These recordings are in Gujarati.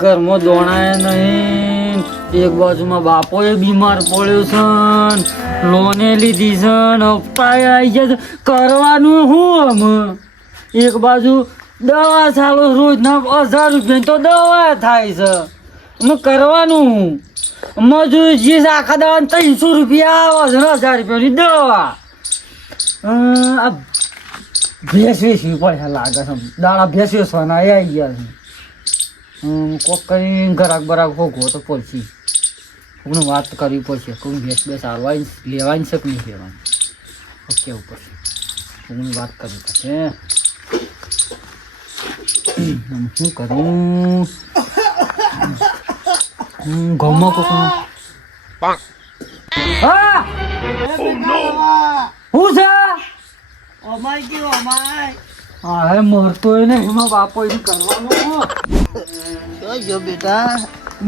ઘરમાં દોણાય નહીં. એક બાજુમાં બાપો એ બીમાર પડ્યો છે, લોને લીધી છે, હપ્તા આવી જાય. કરવાનું શું અમે? એક બાજુ દવા ચાલો, રોજના 1000 રૂપિયા તો દવા થાય છે. અમે કરવાનું શું? મજૂરી જે આખા દવા 300 રૂપિયા આવે છે, 1000 રૂપિયાની દવા. આ ભેંસ વેચવી પડે લાગે છે. દાડા ભેંસ વેચવાના આવી ગયા છે. કોક કરીને ઘરાક બરાક હોગવો તો પડશે. કોઈને વાત કરવી પડશે. કોઈ ભેંસ બેસ આવવાની લેવાની છે કે નહીં લેવાની કેવું પડશે. કોઈને વાત કરવી પડશે. શું કરું? ગમો કોક હા શું છે? અમાય કેવો અમાય હા મરતો ને એમાં બાપો એનું કરવાનું. શું જો બેટા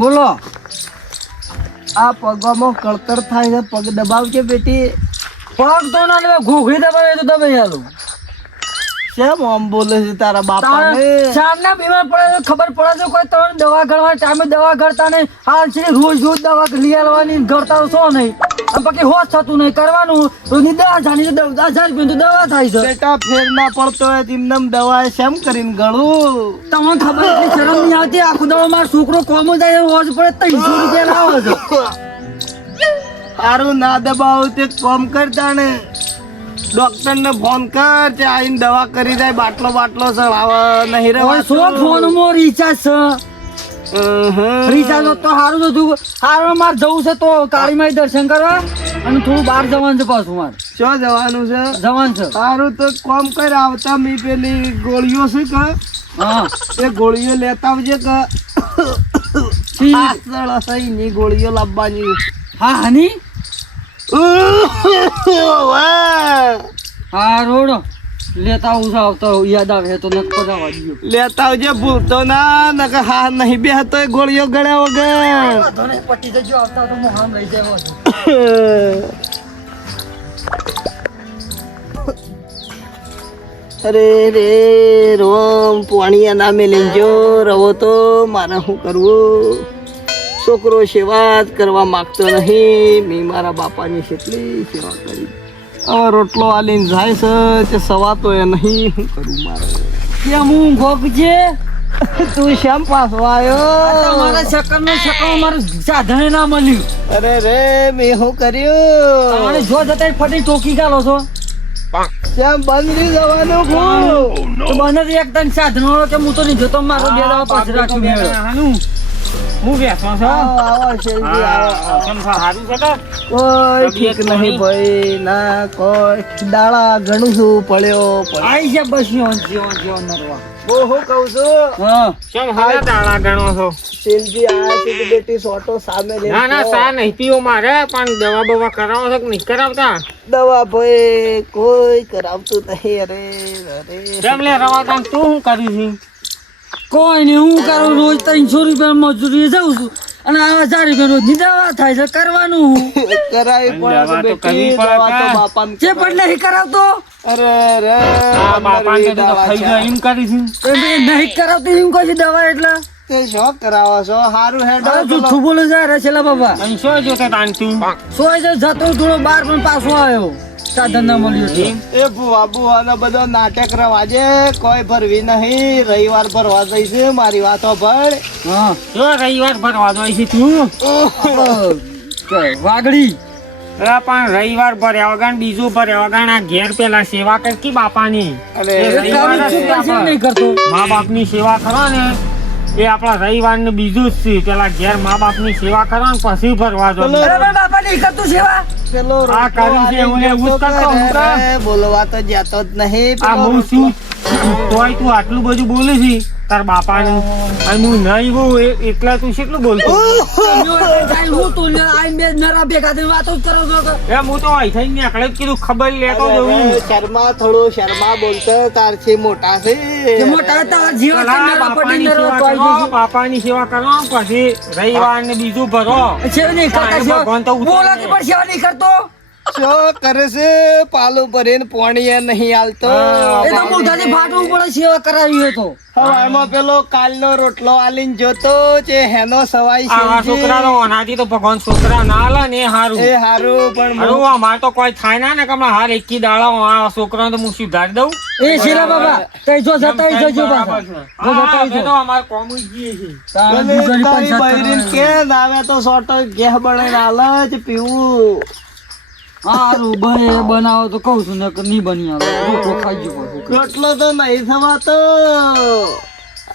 બોલો. આ પગમાં કળતર થાય છે, પગ દબાવજે બેટી. પગ તો ના લેવા, ઘૂઘરી દબાવે તો દબાઈ આલું. કેમ આમ બોલે છે તારા બાપાને? સામના બીમાર પડે તો ખબર પડે છે કોઈ તમને દવા ગળવા ટાઈમે દવા ગળતા નહીં. હાલ છે રોજ રોજ દવા લઈ આવવાની, ગળતા છો નહીં. અને પછી હોશ થતું નહીં. કરવાનું રોજની દવા જાણી 10,000 રૂપિયા તો દવા થાય છે. બેટા ફેર ના પડતો હોય એમને દવા શેમ કરીને ગળું? તમને ખબર એટલી શરમ નહીં આવતી? આખો દવા મારો છોકરો કોમો જાય હોજ પડે 300 રૂપિયા લાવે છે. સારું ના દબાવું તે કોમ કરતા ને ડોક્ટર ને ફોન કર તે આઈને દવા કરી જાય. બાટલો ચડાવે નહીં રે. સો ફોનમાં રિચાર્જ છે. રિચાર્જ તો સારું હતું. સારું મારે જવું છે તો કાળીમાઈ દર્શન કરવા અને થોડું બહાર જવાનું છે. પાછું મારે શું જવાનું છે? જવાનું છે. સારું તો કોમ કર આવતા મી પેલી ગોળીઓ છે કે હા એ ગોળીઓ લેતા આવજે કે ની ગોળીઓ લાવવાની. હા હની હા રોડ લેતા આવું છે. આવતો યાદ આવે તો નક પડાવવા દો. લેતા આવજે ભૂલતો ના નકર હા નહીં બે હતો ગોળીઓ ગળ્યા વગર. પટ્ટી જજો આવતા તો હું હામ લઈ જાય. અરે રે રોમ પાણીયા નામે લેજો રવો તો મારે શું કરવું? છોકરો સેવા જ કરવા માંગતો નહીં. મેં મારા બાપાની કેટલી સેવા કરી. હવે રોટલો આલીને જાય છે તે સવાતો એ નહીં. શું કરું મારે? કેમ હું ગોગજે તું શેમ પાછો આવ્યો? મારા ચક્કર નો ચક્કર મારું સાધન ના મળ્યું. અરે રે મેં શું કર્યું? તમારે જો જતા ફટી ટોકી ગાલો છો. શેમ બંધ જવાનું તો બને તો એક તન સાધનો કે હું તો નહીં જોતો. મારો બે દાવા પાછળ રાખ્યું મેળો. હું બેસવા છો. કોઈ ઠીક નહીં ભાઈ ના કોઈ દાડા ઘણું શું પડ્યો. આઈ છે બસ જીવન નરવા. હું શું કહું છું? હા કેમ હાલા દાણા ગણો છો? શિલજી આ છે કે બેટી સોટો સામે લઈને ના ના સા નહીં પીવો મારે, પણ દવા બવા કરાવો છો કે નહીં કરાવતા? દવા ભાઈ કોઈ કરાવતું નહીં. અરે અરે કેમ લે રવાદાન તું શું કર્યું છે? કોઈ નહીં. હું કરું રોજ 300 રૂપિયા મજૂરી જાઉં છું અને 1000 રૂપિયા રોજની દવા થાય છે. કરવાનું હું કરાવી દવા તો પડે કરવી બેટી. પડે દવા તો કે? બાપાને જે પણ નહીં કરાવતો અરે રે આ બાપાને તો ખાઈ જાય એમ કરી છે. નહીં કરાવતો એમ કહે છે દવા એટલે તે શું કરાવો છો? સારું હેડો જૂઠું બોલે છે રચેલા બાબા. અને શું જોતે તાનતું? સોય છે જતો થોડો બહાર પણ પાછો આવ્યો. સાધન ના મળ્યું એટલે. એ ભુવા ભુવાનો બધો નાટક રવાજે કોઈ ભરવી નહીં. રવિવાર ભરવા જઈશે મારી વાતો ભર. હા જો રવિવાર ભરવા દો છે તું? વાગડી અરે પણ રવિવાર ભર્યા વગર ને બીજું ભર્યા વગર આ ઘેર પેલા સેવા કરતી બાપાની. અરે એ રવિવાર જ છે આપણે. નહીં કરતો. મા બાપની સેવા કરો ને એ આપણા રવિવાર ને બીજું જ છે. પેલા ઘેર મા બાપની સેવા કરો ને પછી ભરવા દો. પેલો અરે બાપા નહીં કરતું સેવા. પેલો આ કર્યું છે એવું ને એવું જ કરતો હું તો. અરે બોલવા તો જતો જ નહીં. આ પેલો હું શું તોય તું આટલું બધું બોલે છે તાર બાપાનું, અને હું નહીં બહુ એટલા તું કેટલું બોલતો? હું તું આઈને બે નરા ભેગા થઈને વાતો જ કરો છો કે? એ હું તો અહીં થઈને નીકળે જ કીધું ખબર લેતો જવું. અરે શર્મા થોડો શર્મા બોલતો તારથી મોટા છે. કે મોટા તારા જીવન પેલા બાપાની સેવા કરો, બાપાની સેવા કરો પછી રવિવાર ને બીજું ભરો. સેવા નહીં કરતા. ભગવાન તો સેવા ઉતારે. બોલાતી પણ સેવા નહીં કરતો. શું કરે છે પાલું ભરીને પોણીએ નહીં હાલતો એ તો મોઢાથી ફાટવું પડે સેવા કરાવી હોય તો હવામાં પેલો કાલનો રોટલો આલીને જોતો જે હેનો સવાઈ આવા છોકરા તો અનાથી તો ભગવાન છોકરા ના આલે ને એ હારું એ હારું પણ અરે અમારે તો કોઈ થાય ના ને કે હમણાં હાર એકી દાડા આ છોકરાને તો હું સુધારી દઉં એ શેરા બાબા તઈ જો જતા જજો પાછા જો જતા હા, અમે જો તો અમારે કોમ જ જઈએ છીએ. તારા ગમે બીજાની તારી પંચાયત બૈરીને કરવાની. કે નાવે તો સોટો ગેહ બનાવીને હાલે જ પીવું હારું બને બનાવો તો કહું છું નકર નહીં બની આવે રોટલો ખાઈ ગયો પાછો. રોટલો તો નહીં થવાતો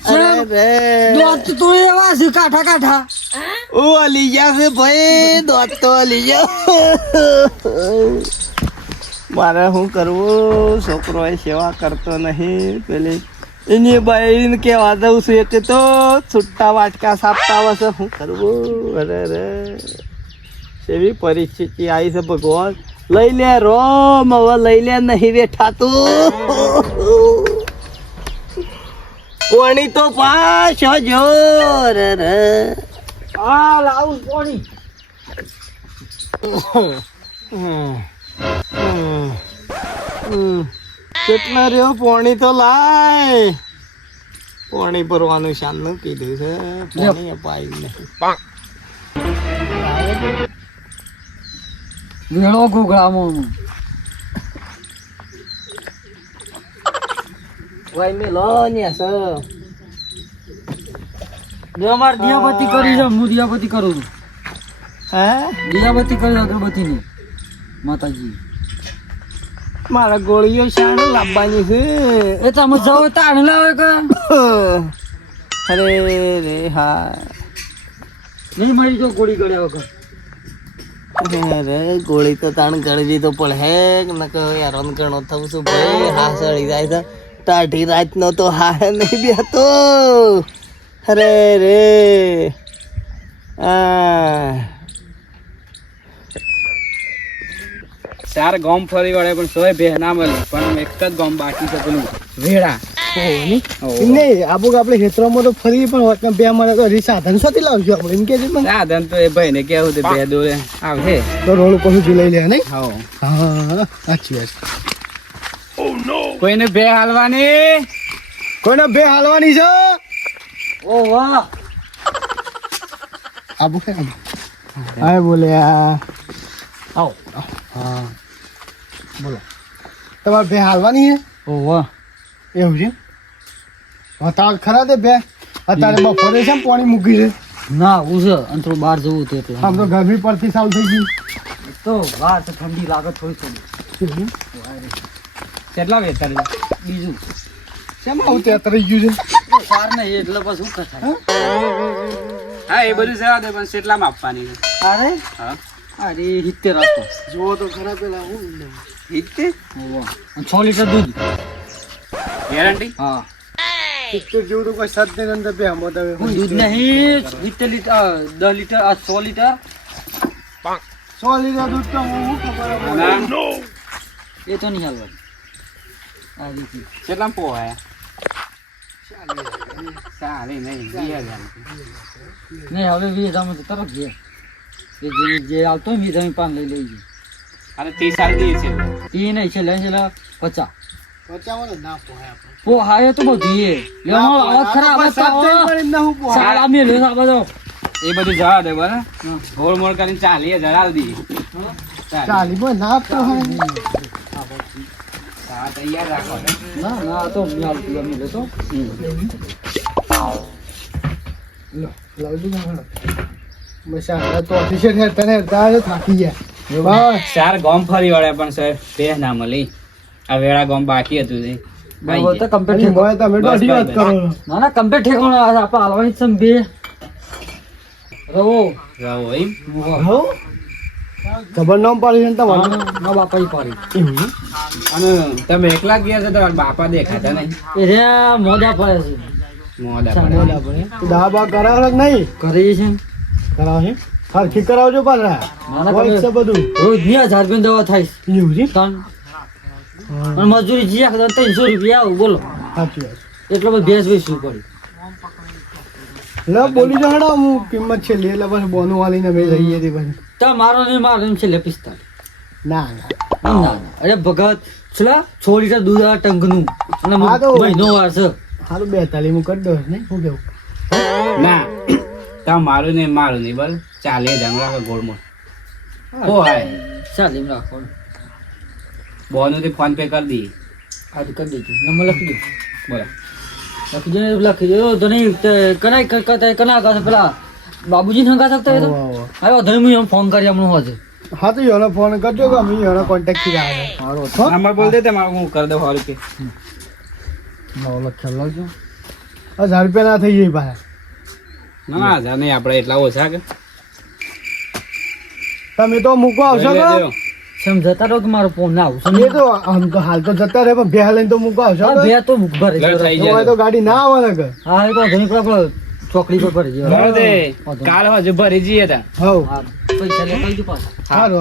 અરે રે દોત તો એવા છે કાઠા કાઠા ઓ અલી ગયા છે ભાઈ દોત તો અલી ગયા મારે શું કરવું છોકરો એ સેવા કરતો નહીં પેલી એની બહેન કેવા દઉં છું એટલે તો છૂટા વાટકા સાપતા આવે છે શું કરવું અરે રે એવી પરિસ્થિતિ આવી છે ભગવાન લઈ લે રોમ હવે લઈ લે નહીં બેઠાતું કોણી તો પાછ જો રે રે હા લાવું પાણી કેટલા રહ્યો પોણી તો લાય પોણી ભરવાનું શાનનું કીધું છે પોણી અપાય નહીં વેળો ઘોઘળામાં ભાઈ મેલો ને સર અમારે દિયાબત્તી કરી છે હું દિયાબત્તી કરું છું હે દિયાબત્તી કરી અગરબત્તી ની માતાજી મારા ગોળીઓ શાણ લાવવાની છે એ તમે જાઓ તાણ લાવે કે અરે રે હા નહીં મળી જો ગોળી ગળ્યા વગર અરે ગોળી તો તાણ ગળવી તો પડે હે નકર યાર ગણો થવું છું ભાઈ હા સળી જાય છે ટાઢી રાતનો તો હા નહીં બેહતો અરે રે ચાર ગામ ફરી વળે પણ સોય ભે ના મળે પણ એક જ ગામ બાકી છે પેલું વેડા નહીં આબુ આપણે ક્ષેત્રમાં તો ફરી પણ બે મળે તો હજી સાધન શોથી લાવજો આપણે એમ કે છે પણ સાધન તો એ ભાઈ ને કેવું તે બે દોરે આવશે તો રોડ ઉપર સુધી લઈ લે નહીં હો હા સાચી વાત કોઈને બે હાલવાની કોઈને બે હાલવાની છે ઓ વાહ આબુ કે હા બોલે આવો હા બોલો તમારે બે હાલવાની છે ઓ વાહ એવું છે અત્યારે ખરા તે બે અત્યારે બપોરે છે ને પાણી મૂકી છે ના હું છે અને થોડું બહાર જવું હતું એટલે આમ તો ગરમી પડતી ચાલુ થઈ ગઈ તો બહાર તો ઠંડી લાગે થોડી થોડી કેટલા વેતર બીજું કેમ આવું તે તરી ગયું છે સાર નહીં એટલે પછી શું થાય હા એ બધું જવા દે પણ કેટલામાં આપવાની છે અરે હા અરે 70 આપો જુઓ તો ખરા પેલા હું ઈતે ઓ વાહ અને 6 લીટર દૂધ ગેરંટી હા પિક્ચર જેવું તો કોઈ સદ ની અંદર બે હમો તમે દૂધ નહીં 70 લીટર 10 લીટર આ 100 લીટર 100 લીટર દૂધ તો હું ખબર એ તો નહીં હાલવાનું આ દેખી કેટલામાં પોવાય ચાલે નહીં 2000 નહીં હવે 20,000 તો તરત છે એ જે આવતો હોય 20,000 પાન લઈ લેજો અને 30 સાલ દી છે એ નહીં છે લે 50 પચાવવાનો ના પોહાય આપણે પો હાય તો બધું એ લેવાનો અવાજ ખરાબ ના હું પોહાય સાલા મે લે આ બધો એ બધું જવા દે બરાબર ગોળ મોળ કરીને 40,000 આલ દી ચાલી બોય ના પોહાય હા તૈયાર રાખો ના ના આ તો મે આલતી અમે લેતો લાવજો ના મસા તો ઓફિસર હે તને તારે થાકી ગયા બસ ચાર ગામ ફરી વળ્યા પણ સાહેબ બે ના મળી આ વેળા ગામ બાકી હતું તે બરાબર તો કમ્પ્લીટ અલી મોય તમે બસ, દોઢી વાત બસ, કરો ના ના કમ્પ્લીટ ઠેકાણો આપણે હાલવાની છે બે રહો રહો એમ હો ખબર નામ પાડી છે તમારે ના બાપા ઈ પાડી અને તમે એકલા જ ગયા છો તમારા બાપા દેખાતા નહીં એ રે મોડા પડે મોડા છે પડે. દાબા કરાવો કે નહીં કરી છે કરાવો છે હરખી કરાવજો પાછા ના ના હોય છે તમે બધું રોજ 1000 રૂપિયા દવા થાય એવું છે ત્રણ અને મજૂરી જીયા કરે 300 રૂપિયા આવું બોલો સાચી વાત એટલો બધો ભેંસ વેચવું પડી લે બોલી જો હેડો હું કિંમત છે લે એટલે બસ બોનું વાલીને મેં જઈએ હતી પછી તો મારો ને મારો એમ છે લે 45 ના ના, અરે ભગત છોલા 6 લીટર દૂધ આ ટંકનું અને હા તો- મહિનો વાર છે. સારું 42 હું કરી દઉં નહીં શું કેવું ના તા મારું નહીં બસ 40,000 રાખો ગોળમાં ઓ હાય ચાલ એમ રાખો બોનું થી ફોન પે કરી દી આ તો કરી દેજો નંબર લખી દો બોલો લખી દો તો નહીં કના કાશે પેલા બાબુજી હંગા શકતા હોય તો હવે ધણી હું એમ ફોન કરી હમણાં હોજે હા તો એનો ફોન કરજો કે અમે એનો કોન્ટેક્ટ થી આવે સારો નંબર બોલ દે તે મારું હું કરી દઉં 100 રૂપિયા નવો લખ્યા લાવજો 1000 રૂપિયા ના થઈ જાય પાછા ના જા નહીં આપણે એટલા ઓછા કે તમે તો મૂકવા આવશો લઈ કે લેજો. સમજતા રહો કે મારો ફોન ના આવું એ તો આમ તો હાલ તો જતા રહે પણ બે લઈને તો મૂકવા આવશો કે? બે તો ભરે લઈ થઈ તો હોય તો ગાડી ના આવે ને કે હા એ તો ધણી પર ચોકડી પર ભરી બરાબર તે કાલ હજુ ભરી જઈએ તા હવ હા પૈસા લેતા આવજો પાછા સારું